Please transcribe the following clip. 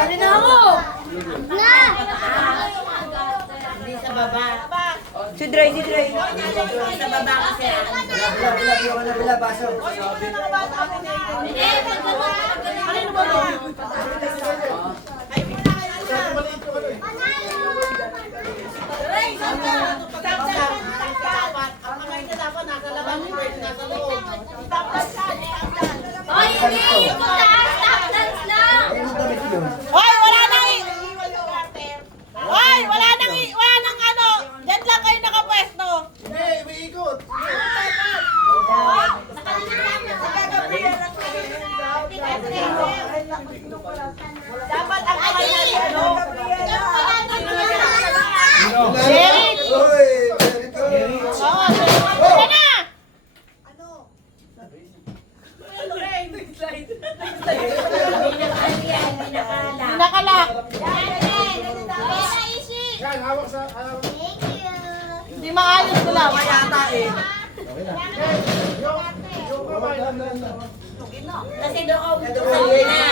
Ano na ako? Na! Hindi sa baba. Si Dre. Sa baba kasi. Bila, baso. Hindi, ano ba ba? Hoy, hindi! Tap dance lang! Hoy, wala nang ano. Diyan lang kayo nakapwesto. Dapat ang kamay na ano. Jerry! Uy, Jerry ko. Oo, Jerry na! Nakalak. Yan, hawak sa... Thank you! Hindi maayos sila. Yata eh. Yung kamay. Kasi doon ako sa na.